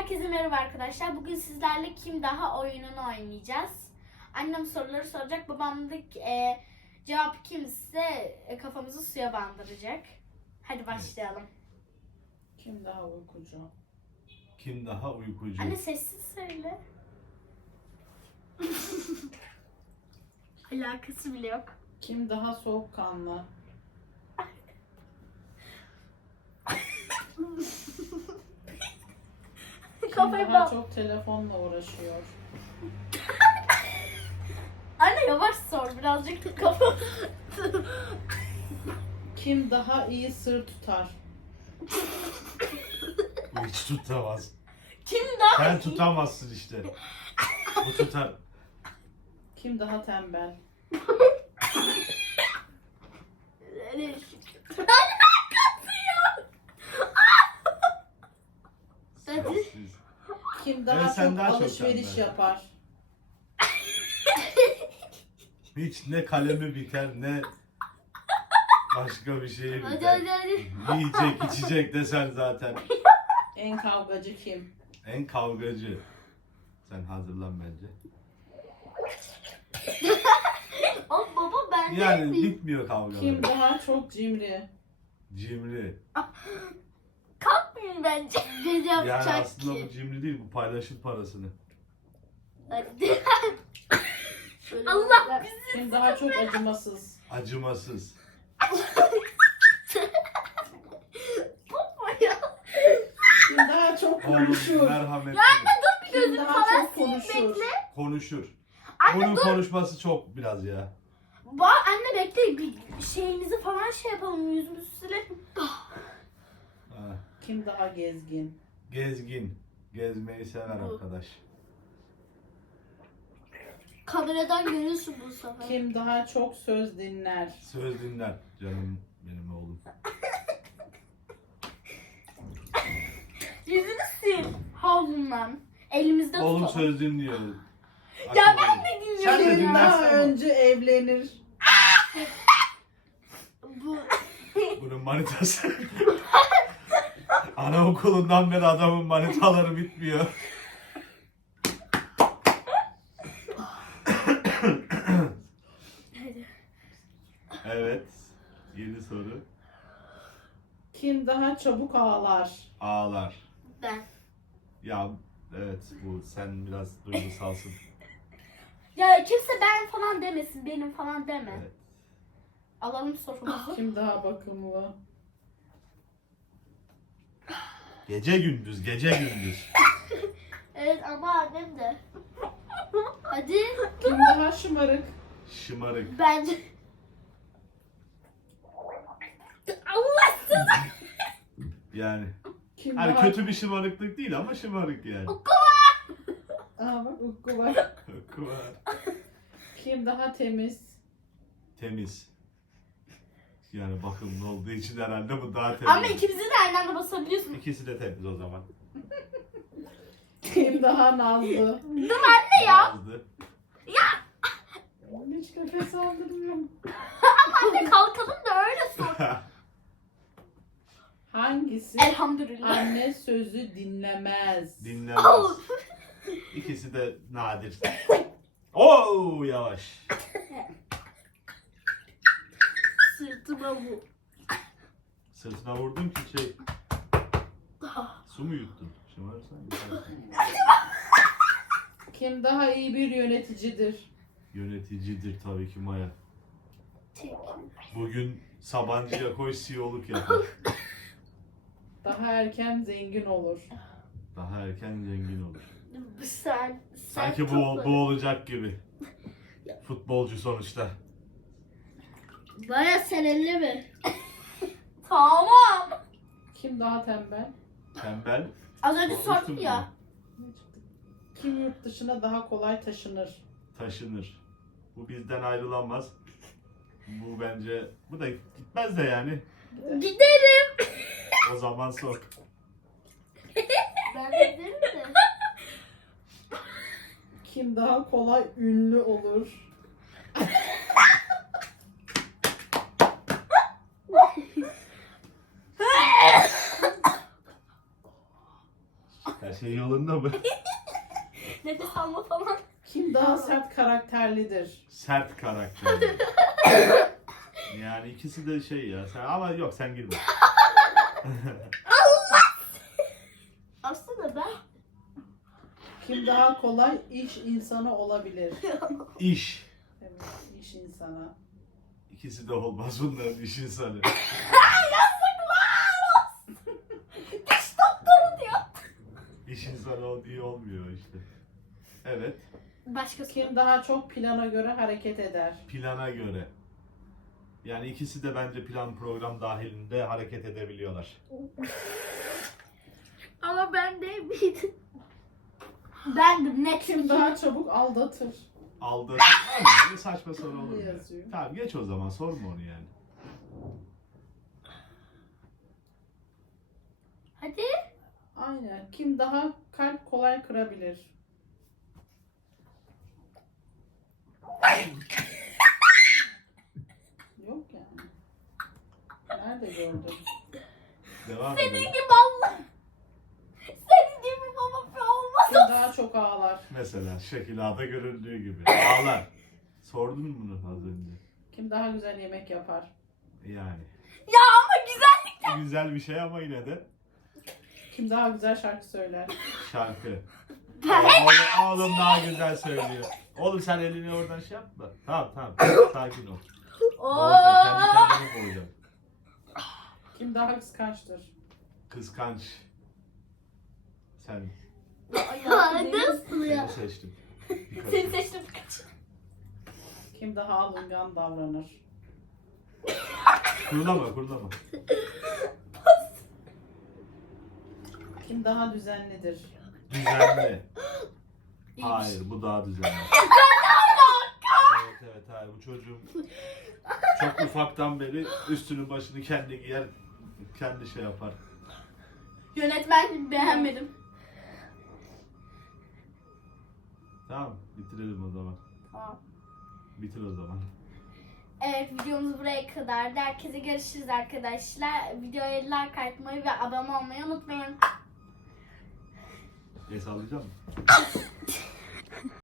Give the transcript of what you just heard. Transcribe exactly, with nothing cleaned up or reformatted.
Herkese merhaba arkadaşlar. Bugün sizlerle Kim Daha oyununu oynayacağız. Annem soruları soracak. Babam da e, cevap kimse e, kafamızı suya bandıracak. Hadi başlayalım. Kim daha uykucu? Kim daha uykucu? Anne sessiz söyle. Alakası bile yok. Kim daha soğukkanlı? Kim Kafayı daha bak. çok telefonla uğraşıyor? Anne yavaş sor birazcık kafa. Kim daha iyi sır tutar? Bu hiç tutamaz. Kim daha Sen iyi? tutamazsın işte. Bu tutar. Kim daha tembel? Hadi. Siz- Kim daha Evet, sen çok daha çok alışveriş tembel. yapar? Hiç ne kalemi biter ne başka bir şeye Hadi biter. hadi hadi. Yiyecek içecek desen zaten. En kavgacı kim? En kavgacı. Sen hazırlan bence. Ama baba ben Yani değil. bitmiyor kavgalar. Kim daha çok cimri? Cimri. Kalkmayın bence. Gece Yani yapacak aslında bu ki. cimri değil, bu paylaşır parasını. Hadi. Allah bizi. Kim daha çok acımasız? Acımasız. Baba ya. Kim daha çok Oğlum konuşur? merhametli. Kim daha falan çok konuşur? bekle. Konuşur. Anne Bunun dur. konuşması çok biraz ya. Ba anne bekle bir şeyimizi falan şey yapalım yüzümüzü silelim. Ha. Kim daha gezgin? Gezgin. Gezmeyi sever Bu. arkadaş. Kameradan görüyorsun bu sefer. Kim daha çok söz dinler? Söz dinler canım benim oğlum. Yüzünü sil. Havlundan. Elimizde Oğlum tutalım. söz dinliyor. Ya ben de dinliyorum. Sen de Kim dinlersin daha ama. önce evlenir? Bu. Bunun manitası. Anaokulundan beri adamın manitaları bitmiyor. Hadi. Evet. Yeni soru. Kim daha çabuk ağlar? Ağlar. Ben. Ya evet bu sen biraz duygusalsın. Ya kimse ben falan demesin. Benim falan deme. Evet. Alalım sorumuzu. Kim daha bakımlı? Gece gündüz, gece gündüz. Evet ama annem de. Hadi. Kim daha şımarık? Şımarık. Bence. Allah sana. Yani Kim hani daha... kötü bir şımarıklık değil ama şımarık yani. Aa bak Ukku var. Var. Kim daha temiz? Temiz. Yani bakımlı olduğu için herhalde bu daha temiz. Ama ikimizi de aynı anda basabiliyorsun. İkisi de temiz o zaman. Kim daha nazlı? Dur anne ya. Yazdı. Hiç nefes aldırmıyorum. Anne kalkalım da öyle sor. Hangisi Elhamdülillah. anne sözü dinlemez? Dinlemez. Oh. İkisi de nadir. Oo yavaş. Sırtıma bu. Sırtına vurdun ki şey. Su mu yuttun? Şımarırsan yutarsın. Kim daha iyi bir yöneticidir? Yöneticidir tabii ki Maya. Çek. Bugün Sabancı'ya koy C E O'luk yapar. Daha erken zengin olur. Daha erken zengin olur. Sen, sen Sanki bu, topla. bu olacak gibi. Futbolcu sonuçta. Baya sen elleme. Tamam. Kim daha tembel? Tembel. Az önce Sormuştum sordum ya. Kim yurt dışına daha kolay taşınır? Taşınır. Bu bizden ayrılamaz. Bu bence, bu da gitmez de yani. Giderim. O zaman sor. Ben de giderim de. Kim daha kolay ünlü olur? Her şey yolunda mı? Nefes alma falan. Kim daha sert karakterlidir? Sert karakter. Yani ikisi de şey ya. Sen, ama yok sen girme. Aslında ben Kim daha kolay iş insanı olabilir? İş. Evet, iş insanı. İkisi de olmaz bunların iş insanı. diş doktoru diyor. İş insanı ol- iyi olmuyor işte. Evet. Başkası. Kim daha çok plana göre hareket eder? Plana göre. Yani ikisi de bence plan program dahilinde hareket edebiliyorlar. Ama ben de miydim? Bendim net. Kim daha çabuk aldatır? Aldatır. Ama ne saçma soru olur Ne ya. yazıyor? Tamam geç o zaman sorma onu yani. Hadi. Aynen. Kim daha kalp kolay kırabilir? Yok yani. Nerede gördün? Devam Senin edelim. gibi Allah. Senin gibi baba bir Kim olmaz. daha çok ağlar? Mesela şekil A'da görüldüğü gibi. Ağlar. Sordun mu bunu az önce? Kim daha güzel yemek yapar? Yani. Ya ama güzel. Güzel bir şey ama yine de Kim daha güzel şarkı söyler? şarkı. Oğlum, oğlum daha güzel söylüyor. Oğlum sen elini oradan şey yapma. Tamam tamam. Sakin ol. Boğulacak. Kendi kendini boğacak. Kim daha kıskançtır? Kıskanç. Sen. Nasıl Seni seçtim. Birkaç- Seni seçtim kaç. Kim daha alıngan davranır? Kurulama kurulama. Kim daha düzenlidir? Düzenli. Hayır bu daha düzenli. Evet evet hayır bu çocuğum çok ufaktan beri üstünü başını kendi giyer kendi şey yapar. Yönetmen beğenmedim. Tamam bitirelim o zaman. Tamam. Bitir o zaman. Evet videomuz buraya kadardı. Herkese görüşürüz arkadaşlar. Videoya like atmayı ve abone olmayı unutmayın. El sallayacak mısın?